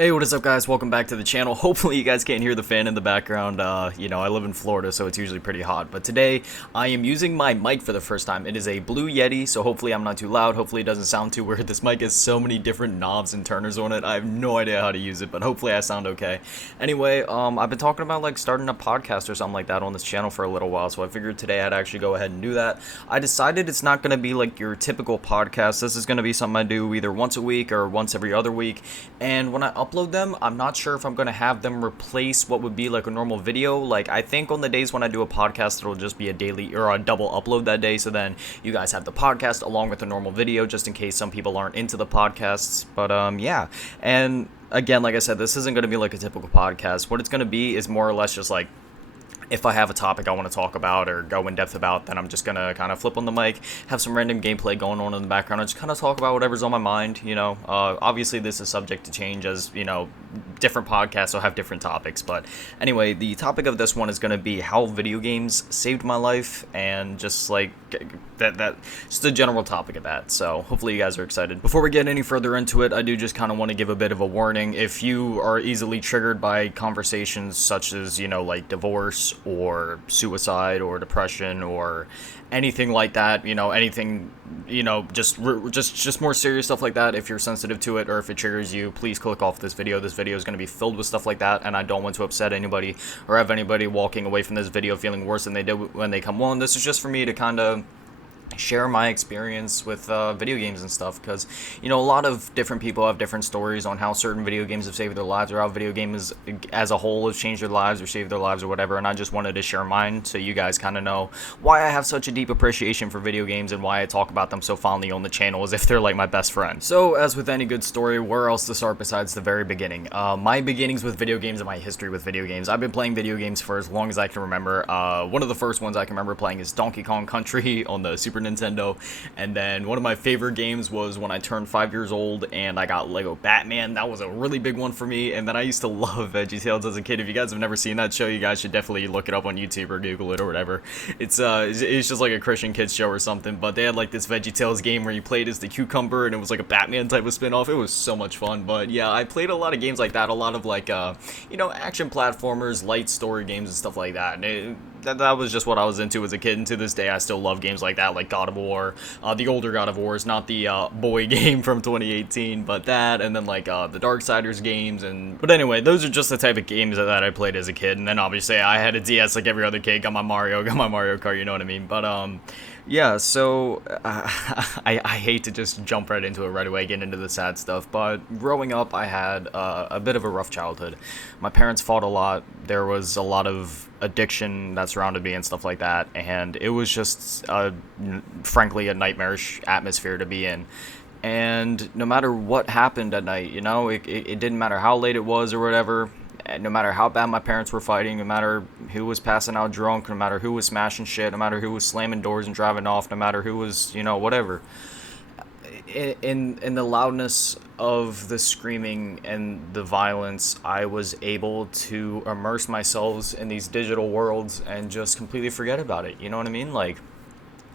Hey, what is up, guys? Welcome back to the channel. Hopefully you guys can't hear the fan in the background. I live in Florida, so it's usually pretty hot. But today, I am using my mic for the first time. It is a Blue Yeti, so hopefully I'm not too loud. Hopefully it doesn't sound too weird. This mic has so many different knobs and turners on it. I have no idea how to use it, but hopefully I sound okay. Anyway, I've been talking about, starting a podcast or something like that on this channel for a little while, so I figured today I'd actually go ahead and do that. I decided it's not going to be like your typical podcast. This is going to be something I do either once a week or once every other week. And when I upload them, I'm not sure if I'm going to have them replace what would be like a normal video. Like, I think on the days when I do a podcast, it'll just be a daily or a double upload that day. So then you guys have the podcast along with the normal video, just in case some people aren't into the podcasts. But, yeah. And again, like I said, this isn't going to be like a typical podcast. What it's going to be is more or less just like, if I have a topic I want to talk about or go in depth about, then I'm just going to kind of flip on the mic, have some random gameplay going on in the background, and just kind of talk about whatever's on my mind, Obviously, this is subject to change as, different podcasts will have different topics. But anyway, the topic of this one is going to be how video games saved my life, and just like that's the general topic of that. So hopefully you guys are excited. Before we get any further into it, I do just kind of want to give a bit of a warning. If you are easily triggered by conversations such as, like divorce or suicide or depression or anything like that, anything, just more serious stuff like that, if you're sensitive to it or if it triggers you, please click off this video. This video is going to be filled with stuff like that, and I don't want to upset anybody or have anybody walking away from this video feeling worse than they did when they come on. This is just for me to kind of share my experience with video games and stuff, because a lot of different people have different stories on how certain video games have saved their lives, or how video games as a whole have changed their lives or saved their lives or whatever. And I just wanted to share mine so you guys kind of know why I have such a deep appreciation for video games and why I talk about them so fondly on the channel as if they're like my best friend. So as with any good story, where else to start besides the very beginning? My beginnings with video games and my history with video games. I've been playing video games for as long as I can remember. One of the first ones I can remember playing is Donkey Kong Country on the Super Nintendo, and then one of my favorite games was when I turned 5 years old and I got Lego Batman. That was a really big one for me. And then I used to love Veggietales as a kid. If you guys have never seen that show, you guys should definitely look it up on YouTube or Google it or whatever. It's just like a Christian kids show or something, but they had like this Veggietales game where you played as the cucumber and it was like a Batman type of spin-off. It was so much fun. But yeah, I played a lot of games like that, a lot of like action platformers, light story games and stuff like that. And that was just what I was into as a kid, and to this day I still love games like that, like God of War, the older God of Wars, not the boy game from 2018, but that, and then like the Darksiders games. But anyway, those are just the type of games that I played as a kid. And then obviously I had a DS like every other kid, got my Mario Kart, you know what I mean? But yeah, so I hate to just jump right into it right away, get into the sad stuff, but growing up I had a bit of a rough childhood. My parents fought a lot. There was a lot of addiction that surrounded me and stuff like that, and it was just frankly a nightmarish atmosphere to be in. And no matter what happened at night, it didn't matter how late it was or whatever, no matter how bad my parents were fighting, no matter who was passing out drunk, no matter who was smashing shit, no matter who was slamming doors and driving off, no matter who was, whatever, in the loudness of the screaming and the violence, I was able to immerse myself in these digital worlds and just completely forget about it. You know what I mean? Like,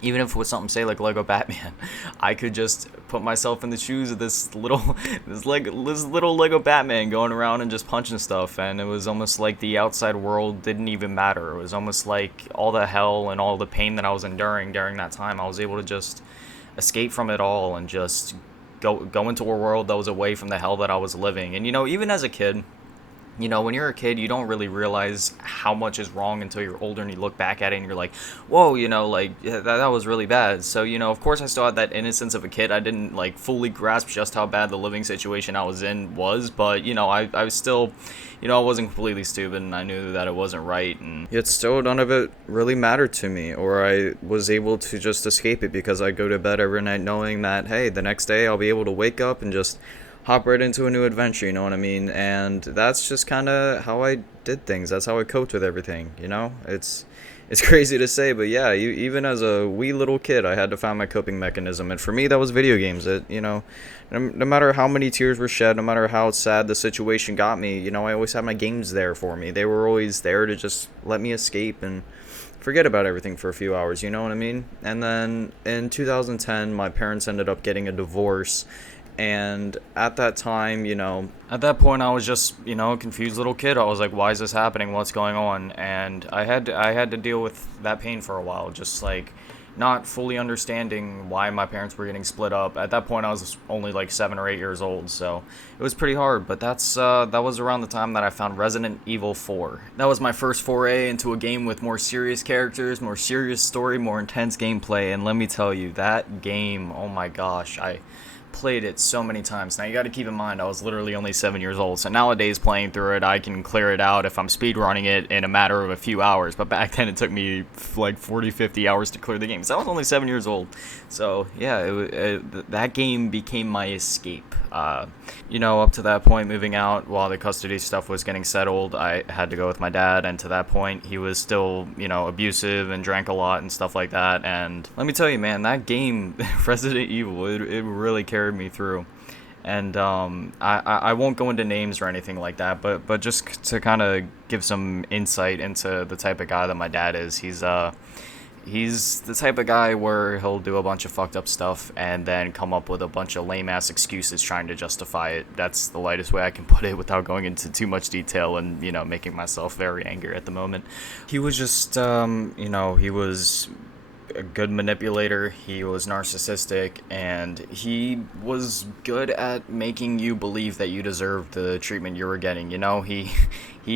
even if it was something, say, like Lego Batman, I could just put myself in the shoes of this little Lego Batman going around and just punching stuff, and it was almost like the outside world didn't even matter. It was almost like all the hell and all the pain that I was enduring during that time, I was able to just escape from it all and just go into a world that was away from the hell that I was living. And even as a kid, when you're a kid, you don't really realize how much is wrong until you're older and you look back at it and you're like, whoa, that was really bad. So, of course I still had that innocence of a kid. I didn't like fully grasp just how bad the living situation I was in was, but, I was still, I wasn't completely stupid, and I knew that it wasn't right. And yet still none of it really mattered to me, or I was able to just escape it because I go to bed every night knowing that, hey, the next day I'll be able to wake up and just hop right into a new adventure, you know what I mean? And that's just kind of how I did things. That's how I coped with everything, It's crazy to say, but yeah, even as a wee little kid, I had to find my coping mechanism. And for me, that was video games. No matter how many tears were shed, no matter how sad the situation got me, I always had my games there for me. They were always there to just let me escape and forget about everything for a few hours, you know what I mean? And then in 2010, my parents ended up getting a divorce. And at that time, at that point I was just, a confused little kid. I was like, why is this happening? What's going on? And I had to deal with that pain for a while, just like not fully understanding why my parents were getting split up. At that point I was only like 7 or 8 years old, so it was pretty hard. But that was around the time that I found Resident Evil 4. That was my first foray into a game with more serious characters, more serious story, more intense gameplay. And let me tell you, that game, oh my gosh, I played it so many times. Now you got to keep in mind I was literally only 7 years old, so nowadays playing through it I can clear it out if I'm speedrunning it in a matter of a few hours, but back then it took me like 40-50 hours to clear the game, so I was only 7 years old. So yeah, that game became my escape. Up to that point, moving out while the custody stuff was getting settled, I had to go with my dad, and to that point he was still, abusive and drank a lot and stuff like that. And let me tell you, man, that game Resident Evil, it really carried me through. And I won't go into names or anything like that, but just to kind of give some insight into the type of guy that my dad is. He's the type of guy where he'll do a bunch of fucked up stuff and then come up with a bunch of lame ass excuses trying to justify it. That's the lightest way I can put it without going into too much detail and, making myself very angry at the moment. He was just, he was a good manipulator, he was narcissistic, and he was good at making you believe that you deserved the treatment you were getting. He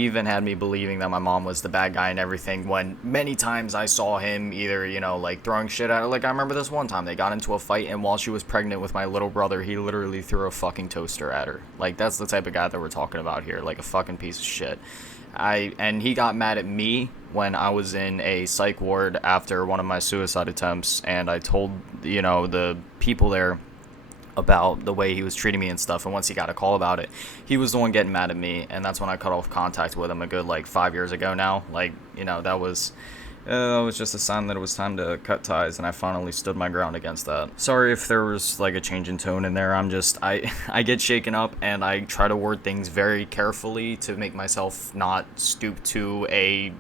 even had me believing that my mom was the bad guy and everything, when many times I saw him either, like throwing shit at her. Like I remember this one time they got into a fight, and while she was pregnant with my little brother, he literally threw a fucking toaster at her. Like that's the type of guy that we're talking about here, like a fucking piece of shit. And he got mad at me when I was in a psych ward after one of my suicide attempts, and I told, the people there about the way he was treating me and stuff, and once he got a call about it, he was the one getting mad at me, and that's when I cut off contact with him a good, 5 years ago now. That was just a sign that it was time to cut ties, and I finally stood my ground against that. Sorry if there was a change in tone in there. I get shaken up, and I try to word things very carefully to make myself not stoop to a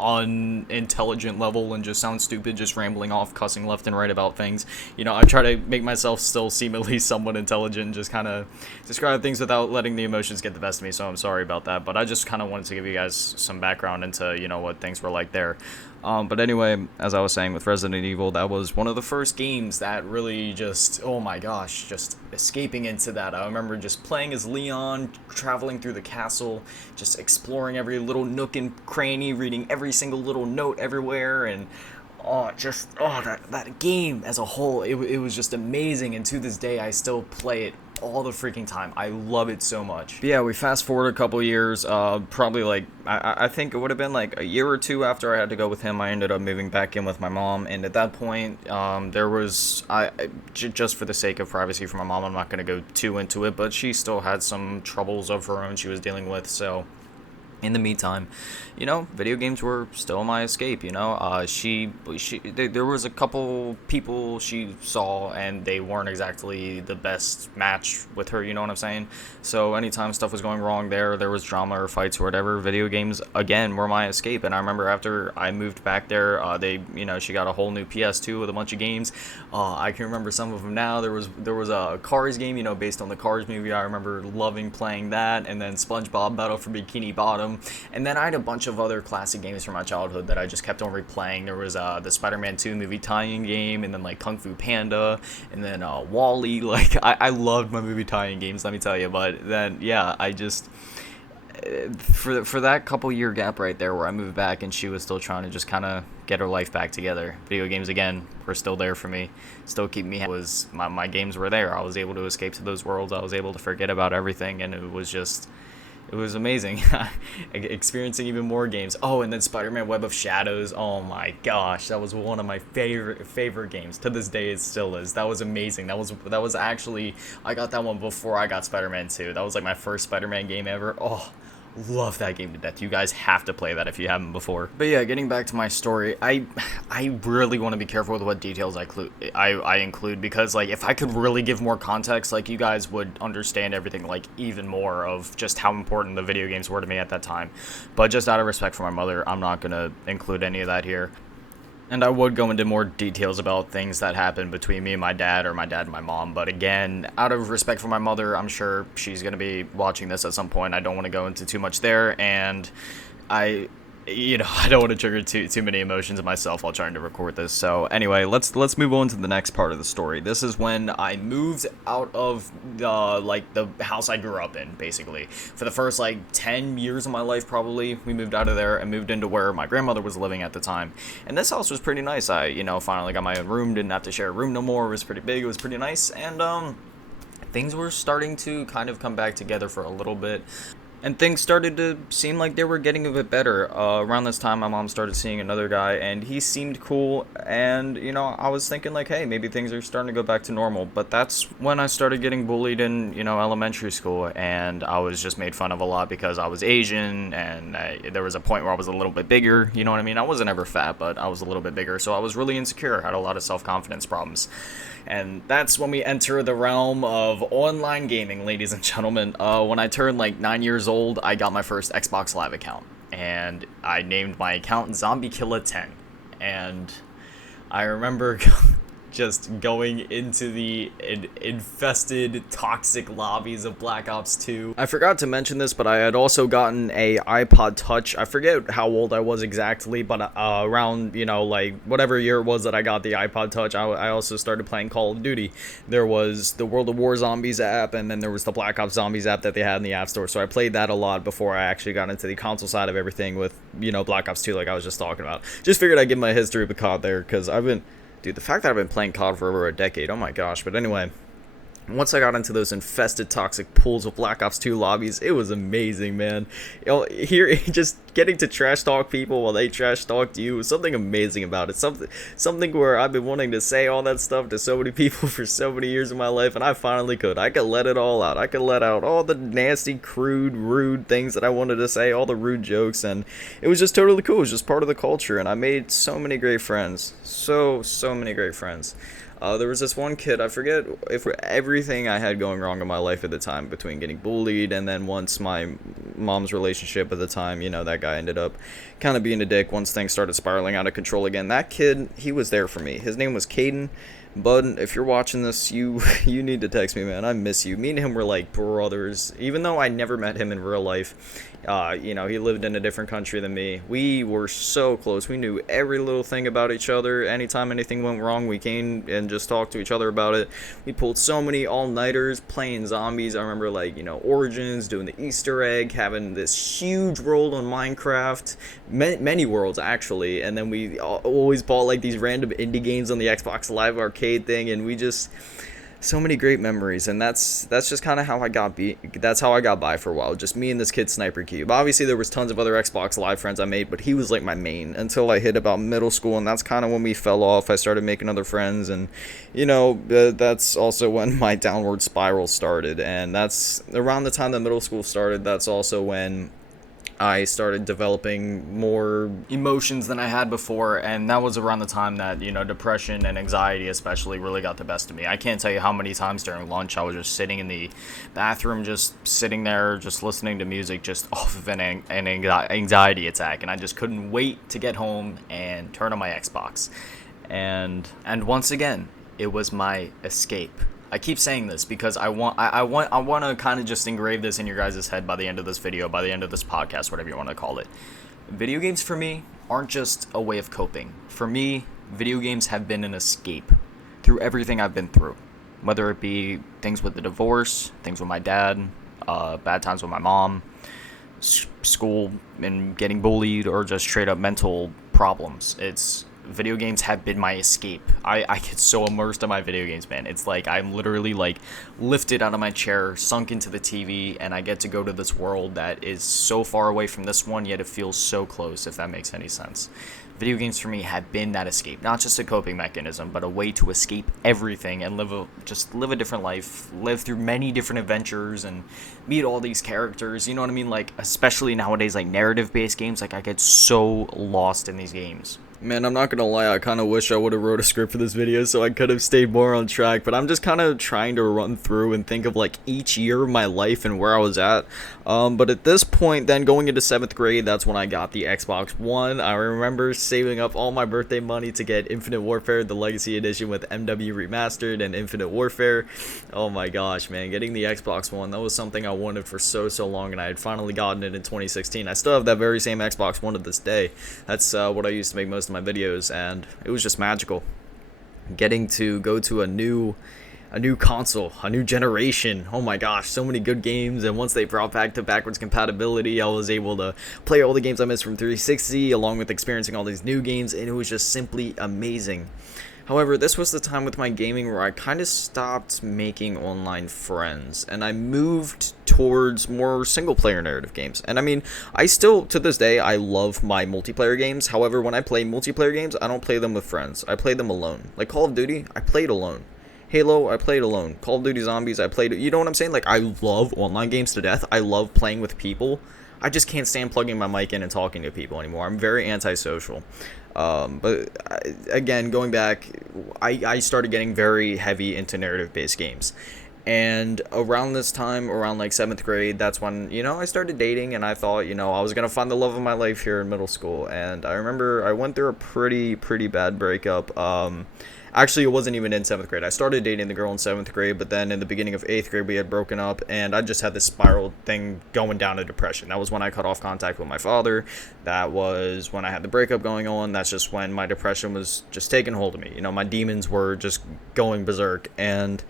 unintelligent level and just sound stupid, just rambling off, cussing left and right about things. I try to make myself still seem at least somewhat intelligent, just kind of describe things without letting the emotions get the best of me, so I'm sorry about that. But I just kind of wanted to give you guys some background into, what things were like there. But anyway, as I was saying with Resident Evil, that was one of the first games that really just, oh my gosh, just escaping into that. I remember just playing as Leon, traveling through the castle, just exploring every little nook and cranny, reading every single little note everywhere, and that game as a whole, it was just amazing, and to this day I still play it all the freaking time. I love it so much. But yeah, we fast forward a couple years, probably I think it would have been a year or two after I had to go with him, I ended up moving back in with my mom, and at that point, there was, just for the sake of privacy for my mom, I'm not going to go too into it, but she still had some troubles of her own she was dealing with, so in the meantime, video games were still my escape. There was a couple people she saw, and they weren't exactly the best match with her, you know what I'm saying? So anytime stuff was going wrong there was drama or fights or whatever, video games, again, were my escape. And I remember after I moved back there, she got a whole new PS2 with a bunch of games. I can remember some of them now. There was a Cars game, based on the Cars movie. I remember loving playing that, and then SpongeBob Battle for Bikini Bottom. And then I had a bunch of other classic games from my childhood that I just kept on replaying. There was the Spider-Man 2 movie tie-in game, and then Kung Fu Panda, and then Wall-E. I loved my movie tie-in games, let me tell you. But then, yeah, I just, for that couple year gap right there where I moved back and she was still trying to just kind of get her life back together, video games again were still there for me, still keep me, my games were there. I was able to escape to those worlds, I was able to forget about everything, and it was amazing. Experiencing even more games. Oh, and then Spiderman Web of Shadows. Oh my gosh, that was one of my favorite games. To this day, it still is. That was amazing. That was actually, I got that one before I got Spider-Man 2. That was my first Spider-Man game ever. Oh, love that game to death. You guys have to play that if you haven't before. But yeah, getting back to my story, I really want to be careful with what details I include, because if I could really give more context, you guys would understand everything even more of just how important the video games were to me at that time. But just out of respect for my mother, I'm not gonna include any of that here. And I would go into more details about things that happened between me and my dad, or my dad and my mom. But again, out of respect for my mother, I'm sure she's going to be watching this at some point. I don't want to go into too much there. And I, I don't want to trigger too many emotions in myself while trying to record this. So anyway, let's move on to the next part of the story. This is when I moved out of the house I grew up in, basically. For the first 10 years of my life, probably, we moved out of there and moved into where my grandmother was living at the time. And this house was pretty nice. I finally got my own room, didn't have to share a room no more. It was pretty big, it was pretty nice, and things were starting to kind of come back together for a little bit. And things started to seem like they were getting a bit better. Around this time, my mom started seeing another guy, and he seemed cool. And, I was thinking, hey, maybe things are starting to go back to normal. But that's when I started getting bullied in, elementary school. And I was just made fun of a lot because I was Asian. And there was a point where I was a little bit bigger. You know what I mean? I wasn't ever fat, but I was a little bit bigger. So I was really insecure. I had a lot of self-confidence problems. And that's when we enter the realm of online gaming, ladies and gentlemen. When I turned 9 years old, I got my first Xbox Live account. And I named my account Zombie Killer 10. And I remember just going into the infested, toxic lobbies of Black Ops 2. I forgot to mention this, but I had also gotten a iPod Touch. I forget how old I was exactly, but around, whatever year it was that I got the iPod Touch, I also started playing Call of Duty. There was the World of War Zombies app, and then there was the Black Ops Zombies app that they had in the App Store, so I played that a lot before I actually got into the console side of everything with, Black Ops 2, like I was just talking about. Just figured I'd give my history of the COD there, because Dude, the fact that I've been playing COD for over a decade, oh my gosh. But anyway, once I got into those infested toxic pools of Black Ops 2 lobbies, it was amazing, man. Here, just getting to trash talk people while they trash talked you was something amazing about it. Something where I've been wanting to say all that stuff to so many people for so many years of my life, and I finally could. I could let it all out. I could let out all the nasty, crude, rude things that I wanted to say, all the rude jokes, and it was just totally cool. It was just part of the culture, and I made so many great friends. So many great friends. There was this one kid, I forget if everything I had going wrong in my life at the time, between getting bullied and then once my mom's relationship at the time, that guy ended up kind of being a dick once things started spiraling out of control again. That kid, he was there for me. His name was Caden. Bud, if you're watching this, you need to text me, man. I miss you. Me and him were like brothers. Even though I never met him in real life, he lived in a different country than me. We were so close. We knew every little thing about each other. Anytime anything went wrong, we came and just talked to each other about it. We pulled so many all-nighters playing zombies. I remember, Origins, doing the Easter egg, having this huge world on Minecraft. Many worlds, actually. And then we always bought, these random indie games on the Xbox Live Arcade thing, and we just... so many great memories, and that's just kind of how I got by for a while. Just me and this kid Sniper Cube. Obviously, there was tons of other Xbox Live friends I made, but he was my main until I hit about middle school, and that's kind of when we fell off. I started making other friends, and that's also when my downward spiral started. And that's around the time that middle school started. That's also when I started developing more emotions than I had before, and that was around the time that, depression and anxiety especially really got the best of me. I can't tell you how many times during lunch I was just sitting in the bathroom, just sitting there, just listening to music, just off of an anxiety attack, and I just couldn't wait to get home and turn on my Xbox. And once again, it was my escape. I keep saying this because I want to kind of just engrave this in your guys' head by the end of this video, by the end of this podcast, whatever you want to call it. Video games for me aren't just a way of coping. For me, video games have been an escape through everything I've been through. Whether it be things with the divorce, things with my dad, bad times with my mom, school and getting bullied, or just straight up mental problems. Video games have been my escape. I get so immersed in my video games, man. It's I'm literally lifted out of my chair, sunk into the TV, and I get to go to this world that is so far away from this one, yet it feels so close, if that makes any sense. Video games for me have been that escape, not just a coping mechanism, but a way to escape everything and live a different life, live through many different adventures and meet all these characters, you know what I mean? Especially nowadays, narrative-based games, I get so lost in these games. Man, I'm not gonna lie, I kind of wish I would have wrote a script for this video so I could have stayed more on track, but I'm just kind of trying to run through and think of like each year of my life and where I was at. But at this point, then going into 7th grade, that's when I got the Xbox One. I remember saving up all my birthday money to get Infinite Warfare, the Legacy Edition with MW Remastered and Infinite Warfare. Oh my gosh, man, getting the Xbox One, that was something I wanted for so long, and I had finally gotten it in 2016. I still have that very same Xbox One to this day. That's what I used to make most of my videos, and it was just magical getting to go to a new console, a new generation. Oh my gosh, so many good games, and once they brought back to backwards compatibility, I was able to play all the games I missed from 360 along with experiencing all these new games, and it was just simply amazing. However, this was the time with my gaming where I kind of stopped making online friends, and I moved towards more single-player narrative games. And I mean, I still, to this day, I love my multiplayer games. However, when I play multiplayer games, I don't play them with friends. I play them alone. Like Call of Duty, I played alone. Halo, I played alone. Call of Duty Zombies, I played, you know what I'm saying? Like, I love online games to death. I love playing with people. I just can't stand plugging my mic in and talking to people anymore. I'm very antisocial. Again, going back, I started getting very heavy into narrative-based games. And around this time, around like 7th grade, that's when, I started dating, and I thought, I was going to find the love of my life here in middle school. And I remember I went through a pretty bad breakup. Actually, it wasn't even in 7th grade. I started dating the girl in 7th grade, but then in the beginning of 8th grade, we had broken up, and I just had this spiral thing going down to depression. That was when I cut off contact with my father. That was when I had the breakup going on. That's just when my depression was just taking hold of me. My demons were just going berserk, and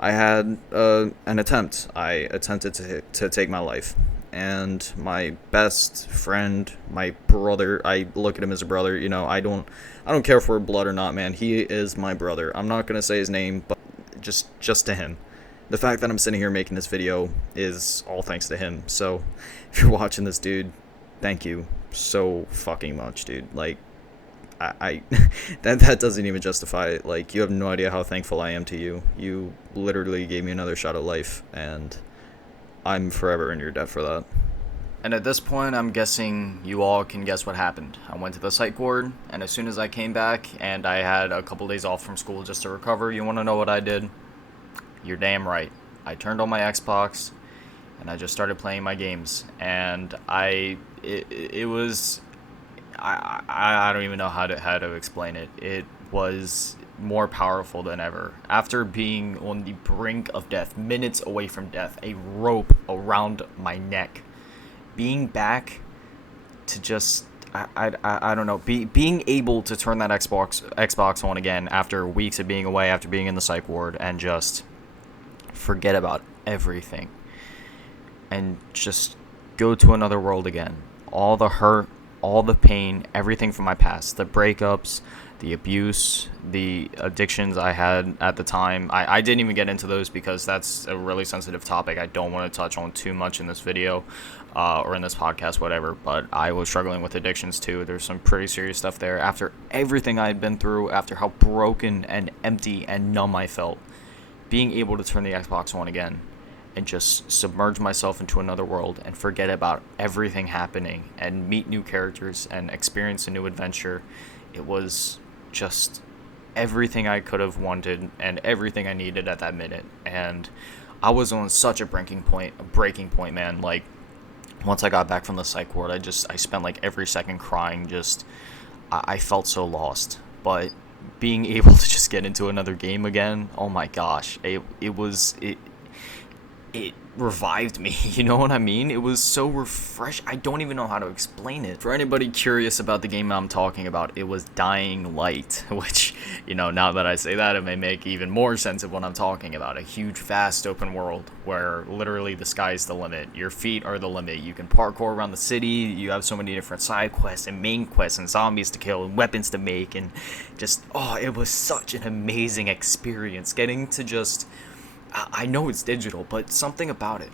I had an attempt. I attempted to take my life. And my best friend, my brother, I look at him as a brother, I don't care if we're blood or not, man. He is my brother. I'm not going to say his name, but just to him. The fact that I'm sitting here making this video is all thanks to him. So, if you're watching this, dude, thank you so fucking much, dude. Like, I that doesn't even justify it. Like, you have no idea how thankful I am to you. You literally gave me another shot at life, and I'm forever in your debt for that. And at this point, I'm guessing you all can guess what happened. I went to the psych ward, and as soon as I came back, and I had a couple days off from school just to recover, you want to know what I did? You're damn right. I turned on my Xbox, and I just started playing my games. And it was, I don't even know how to explain it. It was more powerful than ever. After being on the brink of death, minutes away from death, a rope around my neck, being back to just, I don't know, being able to turn that Xbox on again after weeks of being away, after being in the psych ward, and just forget about everything and just go to another world again. All the hurt, all the pain, everything from my past, the breakups, the abuse, the addictions I had at the time. I didn't even get into those because that's a really sensitive topic. I don't want to touch on too much in this video or in this podcast, whatever, but I was struggling with addictions too. There's some pretty serious stuff there. After everything I had been through, after how broken and empty and numb I felt, being able to turn the Xbox on again and just submerge myself into another world and forget about everything happening and meet new characters and experience a new adventure, it was just everything I could have wanted and everything I needed at that minute. And I was on such a breaking point, man. Like, once I got back from the psych ward, I spent like every second crying. I felt so lost. But being able to just get into another game again, oh my gosh, it revived me, you know what I mean? It was so refreshing. I don't even know how to explain it. For anybody curious about the game I'm talking about, it was Dying Light, which, now that I say that, it may make even more sense of what I'm talking about. A huge, vast open world where literally the sky's the limit. Your feet are the limit. You can parkour around the city. You have so many different side quests and main quests and zombies to kill and weapons to make, and just, it was such an amazing experience getting to just, I know it's digital, but something about it,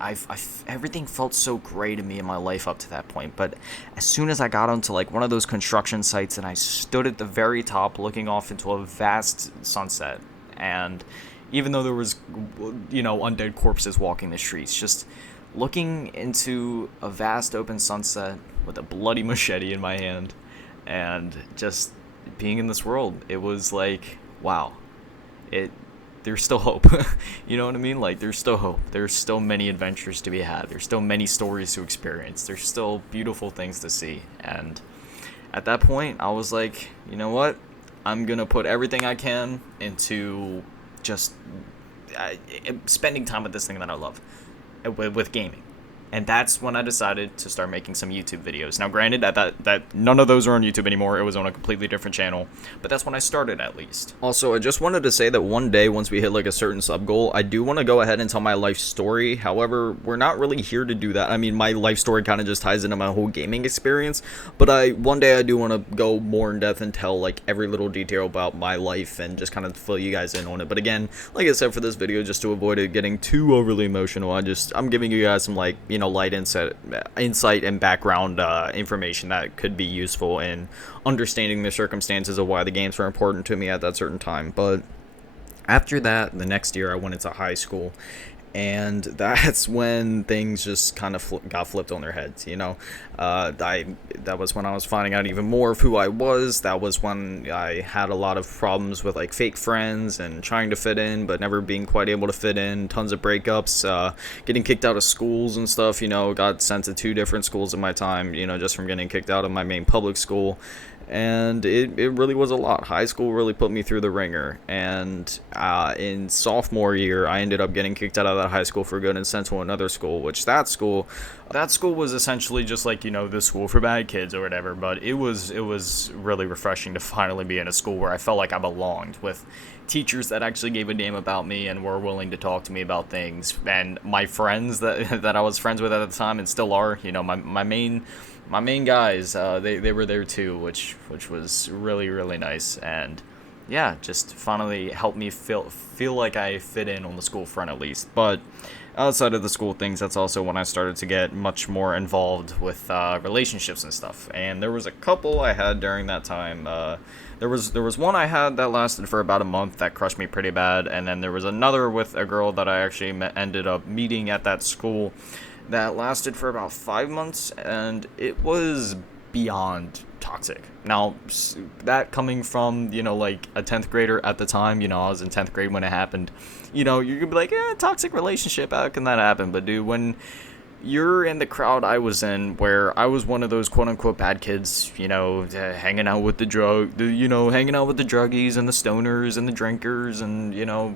everything felt so gray to me in my life up to that point. But as soon as I got onto like one of those construction sites and I stood at the very top looking off into a vast sunset, and even though there was, undead corpses walking the streets, just looking into a vast open sunset with a bloody machete in my hand, and just being in this world, it was like, wow, it there's still hope. You know what I mean? Like, there's still hope. There's still many adventures to be had. There's still many stories to experience. There's still beautiful things to see. And at that point, I was like, you know what? I'm gonna put everything I can into just spending time with this thing that I love, with gaming. And that's when I decided to start making some YouTube videos. Now, granted, that none of those are on YouTube anymore. It was on a completely different channel, but that's when I started, at least. Also, I just wanted to say that one day, once we hit like a certain sub goal, I do want to go ahead and tell my life story. However, we're not really here to do that. I mean, my life story kind of just ties into my whole gaming experience, but one day I do want to go more in depth and tell like every little detail about my life and just kind of fill you guys in on it. But again, like I said, for this video, just to avoid it getting too overly emotional, I'm giving you guys some, like, you know, light insight and background information that could be useful in understanding the circumstances of why the games were important to me at that certain time. But after that, the next year I went into high school, and that's when things just kind of got flipped on their heads, you know. That was when I was finding out even more of who I was. That was when I had a lot of problems with like fake friends and trying to fit in but never being quite able to fit in. Tons of breakups, getting kicked out of schools and stuff, you know. Got sent to 2 different schools in my time, you know, just from getting kicked out of my main public school. And it really was a lot. High school really put me through the ringer, and in sophomore year I ended up getting kicked out of that high school for good and sent to another school, which that school was essentially just like, you know, the school for bad kids or whatever. But it was really refreshing to finally be in a school where I felt like I belonged, with teachers that actually gave a damn about me and were willing to talk to me about things. And my friends that I was friends with at the time and still are, you know, my main guys, they were there too, which was really, really nice. And yeah, just finally helped me feel like I fit in on the school front, at least. But outside of the school things, that's also when I started to get much more involved with relationships and stuff. And there was a couple I had during that time. There was one I had that lasted for about a month that crushed me pretty bad, and then there was another with a girl that I actually ended up meeting at that school that lasted for about 5 months, and it was beyond toxic. Now, that coming from, you know, like a 10th grader at the time, you know, I was in 10th grade when it happened, you know, you could be like, toxic relationship, how can that happen? But dude, when you're in the crowd I was in, where I was one of those quote-unquote bad kids, you know, hanging out with the druggies and the stoners and the drinkers, and, you know,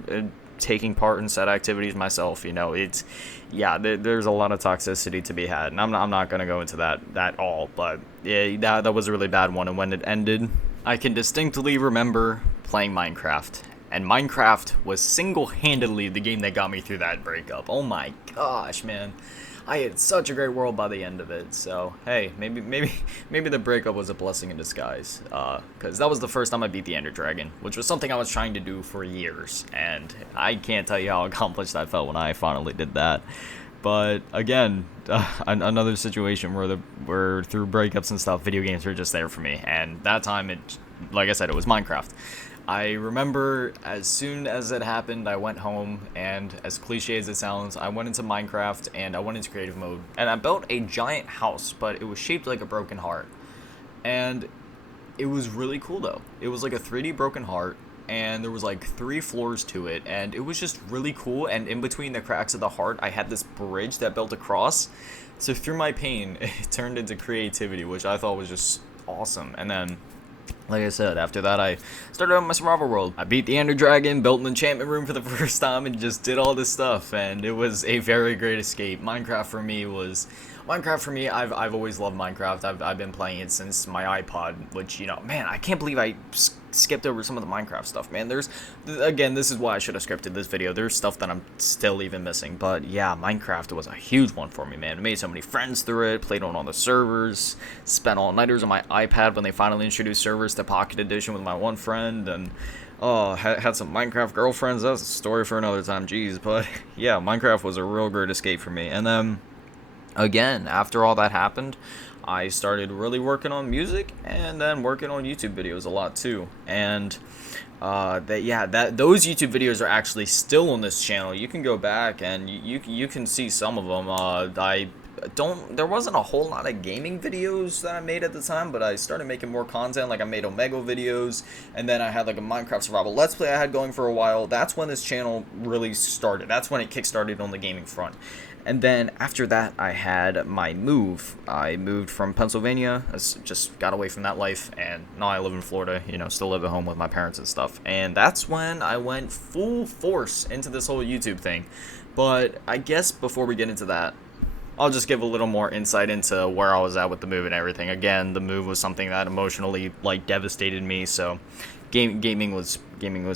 taking part in said activities myself, you know, there's a lot of toxicity to be had, and I'm not gonna go into that at all. But yeah, that was a really bad one. And when it ended, I can distinctly remember playing Minecraft, and Minecraft was single-handedly the game that got me through that breakup. Oh my gosh, man, I had such a great world by the end of it. So hey, maybe the breakup was a blessing in disguise, because that was the first time I beat the Ender Dragon, which was something I was trying to do for years, and I can't tell you how accomplished I felt when I finally did that. But again, another situation where through breakups and stuff, video games were just there for me. And that time, like I said, it was Minecraft. I remember as soon as it happened, I went home, and as cliche as it sounds, I went into Minecraft and I went into creative mode, and I built a giant house, but it was shaped like a broken heart. And it was really cool though. It was like a 3D broken heart, and there was like 3 floors to it, and it was just really cool. And in between the cracks of the heart, I had this bridge that built across. So through my pain, it turned into creativity, which I thought was just awesome. And then, like I said, after that, I started out my survival world. I beat the Ender Dragon, built an enchantment room for the first time, and just did all this stuff. And it was a very great escape. Minecraft for me, I've always loved Minecraft. I've been playing it since my iPod, which, you know, man, I can't believe I skipped over some of the Minecraft stuff, man. Again, this is why I should have scripted this video. There's stuff that I'm still even missing. But yeah, Minecraft was a huge one for me, man. I made so many friends through it, played on all the servers, spent all-nighters on my iPad when they finally introduced servers to Pocket Edition with my one friend, and had some Minecraft girlfriends. That's a story for another time, jeez. But yeah, Minecraft was a real great escape for me. And then, again, after all that happened, I started really working on music, and then working on YouTube videos a lot too. And those YouTube videos are actually still on this channel. You can go back and you can see some of them. there wasn't a whole lot of gaming videos that I made at the time, but I started making more content. Like I made Omega videos, and then I had like a Minecraft survival Let's Play I had going for a while. That's when this channel really started. That's when it kickstarted on the gaming front. And then after that, I had my move. I moved from Pennsylvania. I just got away from that life, and now I live in Florida, you know, still live at home with my parents and stuff. And that's when I went full force into this whole YouTube thing. But I guess before we get into that, I'll just give a little more insight into where I was at with the move and everything. Again, the move was something that emotionally, like, devastated me, so gaming was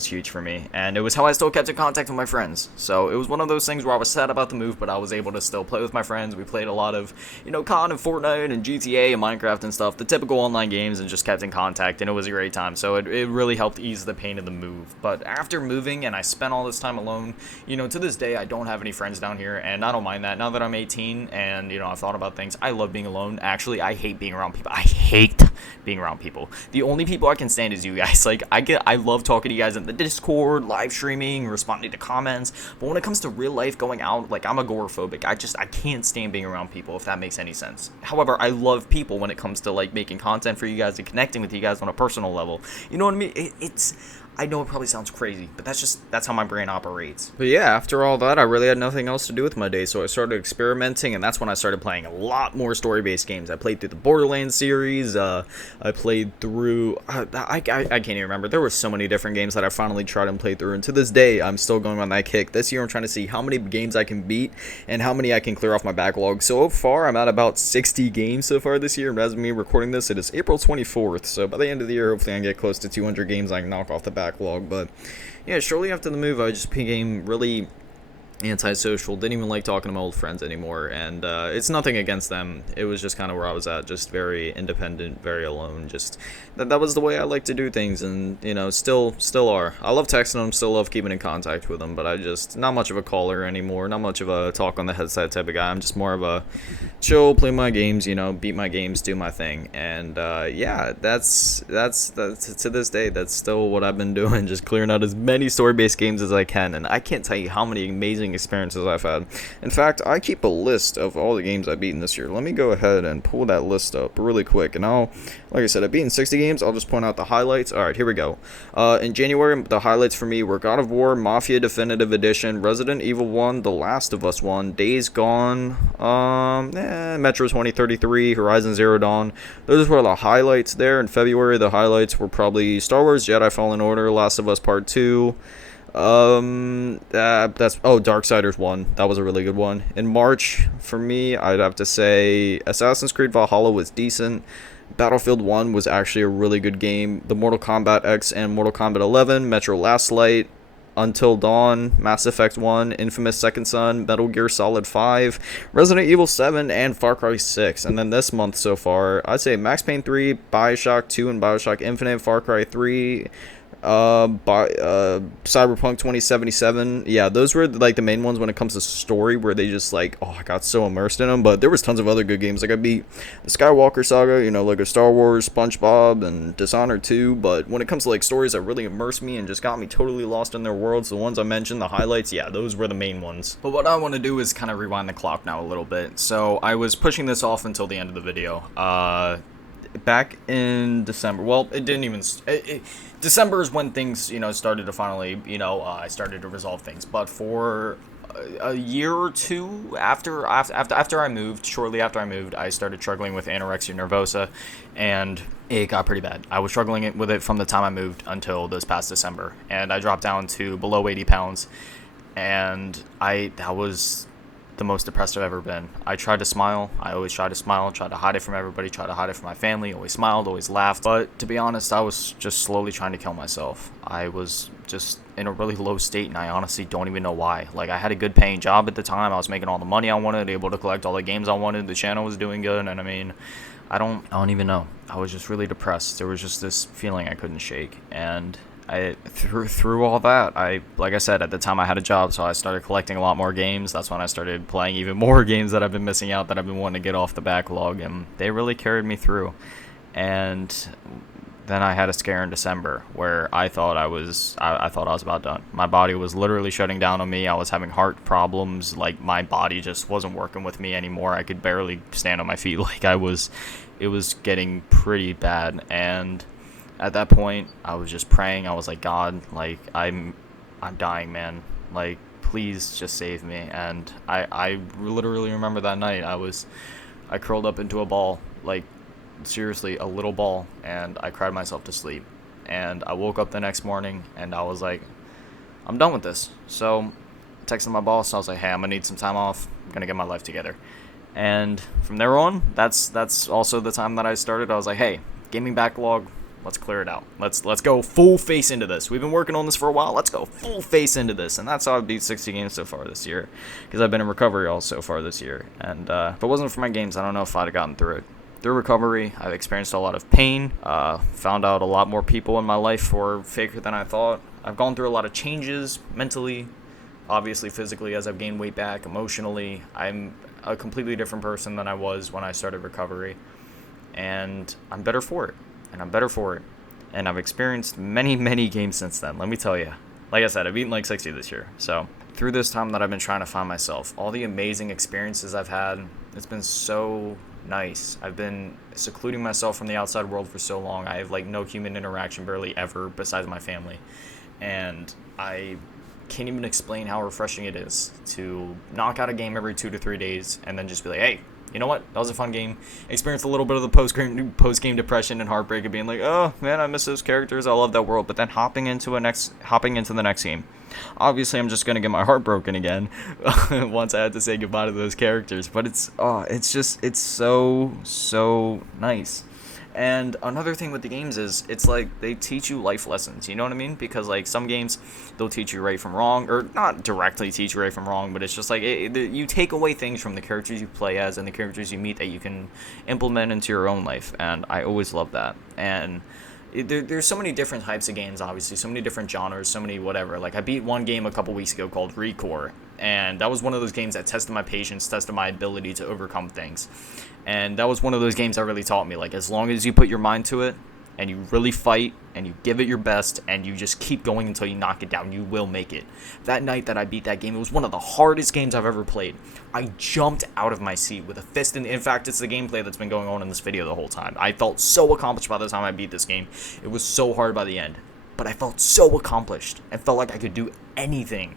huge for me, and it was how I still kept in contact with my friends. So it was one of those things where I was sad about the move, but I was able to still play with my friends. We played a lot of, you know, COD and Fortnite and GTA and Minecraft and stuff, the typical online games, and just kept in contact, and it was a great time. So it really helped ease the pain of the move. But after moving and I spent all this time alone, you know, to this day I don't have any friends down here, and I don't mind that. Now that I'm 18 and, you know, I've thought about things, I love being alone. Actually, I hate being around people. I hate being around people. The only people I can stand is you guys. Like, I love talking to you guys in the Discord, live streaming, responding to comments, but when it comes to real life, going out, like, I'm agoraphobic. I can't stand being around people, if that makes any sense. However, I love people when it comes to, like, making content for you guys and connecting with you guys on a personal level. You know what I mean? I know it probably sounds crazy, but that's how my brain operates. But yeah, after all that, I really had nothing else to do with my day, so I started experimenting, and that's when I started playing a lot more story-based games. I played through the Borderlands series, I played through, I can't even remember. There were so many different games that I finally tried and played through, and to this day, I'm still going on that kick. This year, I'm trying to see how many games I can beat, and how many I can clear off my backlog. So far, I'm at about 60 games so far this year, and as of me recording this, it is April 24th, so by the end of the year, hopefully I can get close to 200 games I can knock off the backlog. But yeah, shortly after the move, I just became really antisocial, didn't even like talking to my old friends anymore, and it's nothing against them. It was just kind of where I was at, just very independent, very alone. Just that was the way I like to do things, and, you know, still are. I love texting them, still love keeping in contact with them, but I just not much of a caller anymore, not much of a talk on the headset type of guy. I'm just more of a chill, play my games, you know, beat my games, do my thing, and yeah, that's to this day, that's still what I've been doing, just clearing out as many story-based games as I can, and I can't tell you how many amazing experiences I've had. In fact, I keep a list of all the games I've beaten this year. Let me go ahead and pull that list up really quick, and like I said, I've beaten 60 games. I'll just point out the highlights. Alright, here we go. In January, the highlights for me were God of War, Mafia Definitive Edition, Resident Evil 1, The Last of Us 1, Days Gone, Metro 2033, Horizon Zero Dawn. Those were the highlights there. In February, the highlights were probably Star Wars Jedi Fallen Order, Last of Us Part 2, Darksiders 1, that was a really good one. In March, for me, I'd have to say Assassin's Creed Valhalla was decent. Battlefield 1 was actually a really good game. The Mortal Kombat X and Mortal Kombat 11, Metro Last Light, Until Dawn, Mass Effect 1, Infamous Second Son, Metal Gear Solid 5, Resident Evil 7, and Far Cry 6. And then this month so far, I'd say Max Payne 3, Bioshock 2 and Bioshock Infinite, Far Cry 3, Cyberpunk 2077. Yeah, those were like the main ones when it comes to story, where they just like, oh, I got so immersed in them. But there was tons of other good games. Like I beat the Skywalker Saga, you know, like a Star Wars, SpongeBob, and Dishonored 2. But when it comes to like stories that really immersed me and just got me totally lost in their worlds, the ones I mentioned, the highlights, yeah, those were the main ones. But what I want to do is kind of rewind the clock now a little bit. So I was pushing this off until the end of the video. Back in December, well, it didn't even, December is when things, you know, started to finally, you know, I started to resolve things, but for a year or two after I moved, shortly after I moved, I started struggling with anorexia nervosa, and it got pretty bad. I was struggling with it from the time I moved until this past December, and I dropped down to below 80 pounds, and that was the most depressed I've ever been. I tried to smile. I always tried to smile, tried to hide it from everybody, tried to hide it from my family, always smiled, always laughed. But to be honest, I was just slowly trying to kill myself. I was just in a really low state, and I honestly don't even know why. Like, I had a good paying job at the time. I was making all the money I wanted, able to collect all the games I wanted. The channel was doing good, and I mean, I don't even know. I was just really depressed. There was just this feeling I couldn't shake, and through all that, like I said, at the time I had a job, so I started collecting a lot more games. That's when I started playing even more games that I've been missing out, that I've been wanting to get off the backlog, and they really carried me through. And then I had a scare in December where I thought I thought I was about done. My body was literally shutting down on me. I was having heart problems. Like, my body just wasn't working with me anymore. I could barely stand on my feet. It was getting pretty bad. And at that point, I was just praying. I was like, God, like, I'm dying, man. Like, please just save me. And I literally remember that night. I curled up into a ball, like, seriously, a little ball, and I cried myself to sleep. And I woke up the next morning, and I was like, I'm done with this. So I texted my boss. I was like, hey, I'm gonna need some time off. I'm gonna get my life together. And from there on, that's also the time that I started. I was like, hey, gaming backlog, let's clear it out. Let's go full face into this. We've been working on this for a while. Let's go full face into this. And that's how I've beat 60 games so far this year, because I've been in recovery all so far this year. And if it wasn't for my games, I don't know if I'd have gotten through it. Through recovery, I've experienced a lot of pain, found out a lot more people in my life were faker than I thought. I've gone through a lot of changes mentally, obviously physically as I've gained weight back, emotionally. I'm a completely different person than I was when I started recovery, and I'm better for it, and I've experienced many, many games since then, let me tell you. Like I said, I've eaten like 60 this year, so through this time that I've been trying to find myself, all the amazing experiences I've had, it's been so nice. I've been secluding myself from the outside world for so long. I have like no human interaction barely ever besides my family, and I can't even explain how refreshing it is to knock out a game every 2 to 3 days and then just be like, hey, you know what, that was a fun game. Experience a little bit of the post-game depression and heartbreak of being like, oh man, I miss those characters, I love that world, but then hopping into the next game. Obviously, I'm just gonna get my heart broken again once I had to say goodbye to those characters. But it's so nice. And another thing with the games is it's like they teach you life lessons. You know what I mean? Because like some games, they'll teach you right from wrong, or not directly teach you right from wrong, but it's just like you take away things from the characters you play as and the characters you meet that you can implement into your own life. And I always love that. And there's so many different types of games, obviously, so many different genres, so many whatever. Like, I beat one game a couple weeks ago called Recore, and that was one of those games that tested my patience, tested my ability to overcome things. And that was one of those games that really taught me, like, as long as you put your mind to it, and you really fight, and you give it your best, and you just keep going until you knock it down, you will make it. That night that I beat that game, it was one of the hardest games I've ever played. I jumped out of my seat with a fist, and in fact, it's the gameplay that's been going on in this video the whole time. I felt so accomplished by the time I beat this game. It was so hard by the end, but I felt so accomplished, and felt like I could do anything,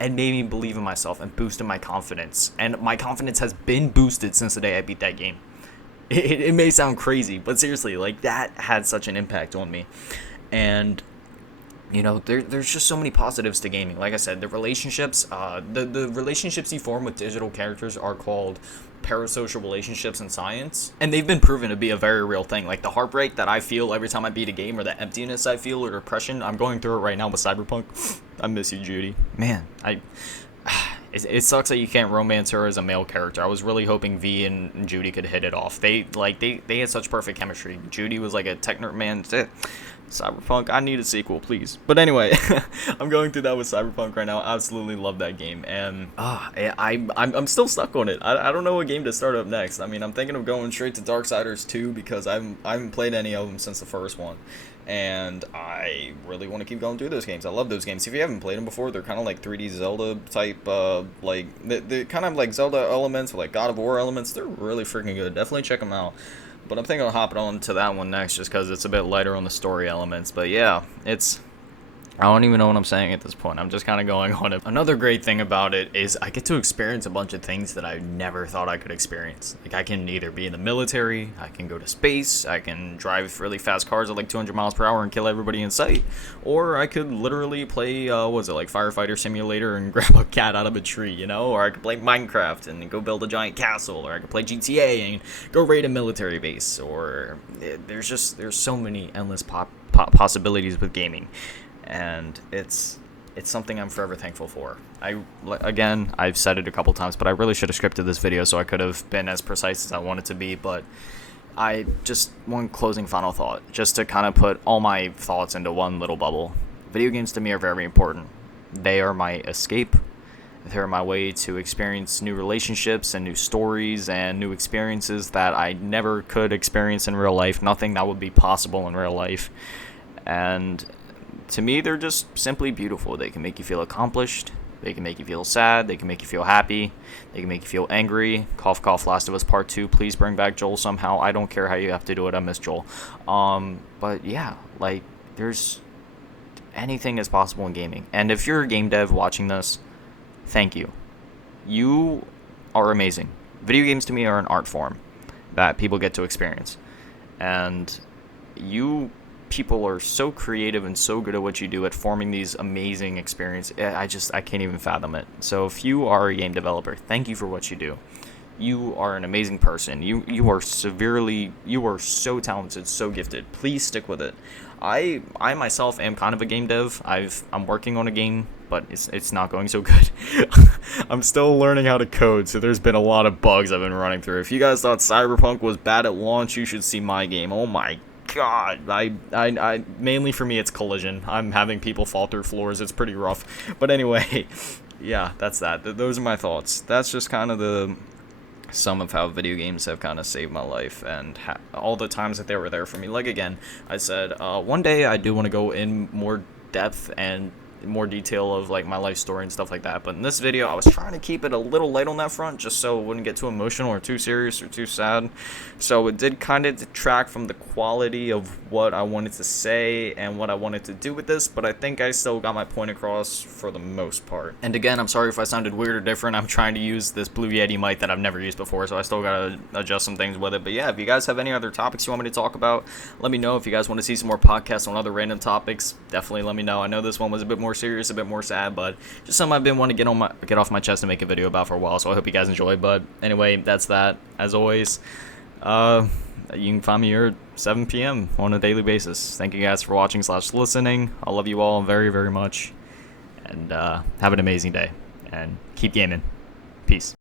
and made me believe in myself, and boosted my confidence. And my confidence has been boosted since the day I beat that game. It may sound crazy, but seriously, like, that had such an impact on me. And, you know, there's just so many positives to gaming. Like I said, the relationships, the relationships you form with digital characters are called parasocial relationships in science. And they've been proven to be a very real thing. Like, the heartbreak that I feel every time I beat a game, or the emptiness I feel, or depression, I'm going through it right now with Cyberpunk. I miss you, Judy. Man, it sucks that you can't romance her as a male character. I was really hoping V and Judy could hit it off. They had such perfect chemistry. Judy was like a tech nerd, man. Cyberpunk, I need a sequel, please. But anyway, I'm going through that with Cyberpunk right now. I absolutely love that game, and I'm still stuck on it. I don't know what game to start up next. I mean, I'm thinking of going straight to Darksiders 2 because I haven't played any of them since the first one. And I really want to keep going through those games. I love those games. If you haven't played them before, they're kind of like 3D Zelda type, like, they're kind of like Zelda elements, or like God of War elements. They're really freaking good. Definitely check them out. But I'm thinking of hopping on to that one next just because it's a bit lighter on the story elements. But yeah, I don't even know what I'm saying at this point. I'm just kind of going on it. Another great thing about it is I get to experience a bunch of things that I never thought I could experience. Like, I can either be in the military, I can go to space, I can drive really fast cars at like 200 miles per hour and kill everybody in sight, or I could literally play, like Firefighter Simulator and grab a cat out of a tree, you know? Or I could play Minecraft and go build a giant castle, or I could play GTA and go raid a military base, or there's so many endless possibilities with gaming. And it's something I'm forever thankful for. I've said it a couple times, but I really should have scripted this video so I could have been as precise as I wanted to be. But one closing final thought, just to kind of put all my thoughts into one little bubble. Video games to me are very important. They are my escape, They're my way to experience new relationships and new stories and new experiences that I never could experience in real life. Nothing that would be possible in real life. And to me, they're just simply beautiful. They can make you feel accomplished. They can make you feel sad. They can make you feel happy. They can make you feel angry. Cough, cough, Last of Us Part 2. Please bring back Joel somehow. I don't care how you have to do it. I miss Joel. But yeah, like, there's anything is possible in gaming. And if you're a game dev watching this, thank you. You are amazing. Video games to me are an art form that people get to experience. And you people are so creative and so good at what you do at forming these amazing experiences. I can't even fathom it. So if you are a game developer, thank you for what you do. You are an amazing person. You are so talented, so gifted. Please stick with it. I myself am kind of a game dev. I'm working on a game, but it's not going so good. I'm still learning how to code, so there's been a lot of bugs I've been running through. If you guys thought Cyberpunk was bad at launch, you should see my game. Oh my God, I mainly for me it's collision. I'm having people fall through floors. It's pretty rough. But anyway, yeah, that's that. Those are my thoughts. That's just kind of the some of how video games have kind of saved my life and all the times that they were there for me. Like again, I said one day I do want to go in more depth and more detail of like my life story and stuff like that, but in this video I was trying to keep it a little light on that front just so it wouldn't get too emotional or too serious or too sad. So it did kind of detract from the quality of what I wanted to say and what I wanted to do with this, but I think I still got my point across for the most part. And again, I'm sorry if I sounded weird or different. I'm trying to use this Blue Yeti mic that I've never used before, so I still gotta adjust some things with it. But yeah, if you guys have any other topics you want me to talk about, let me know. If you guys want to see some more podcasts on other random topics, definitely let me know. I know this one was a bit more serious, a bit more sad, but just something I've been wanting to get off my chest and make a video about for a while, so I hope you guys enjoy. But anyway, that's that. As always, you can find me here at 7 p.m. on a daily basis. Thank you guys for watching / listening. I love you all very, very much, and have an amazing day, and keep gaming. Peace.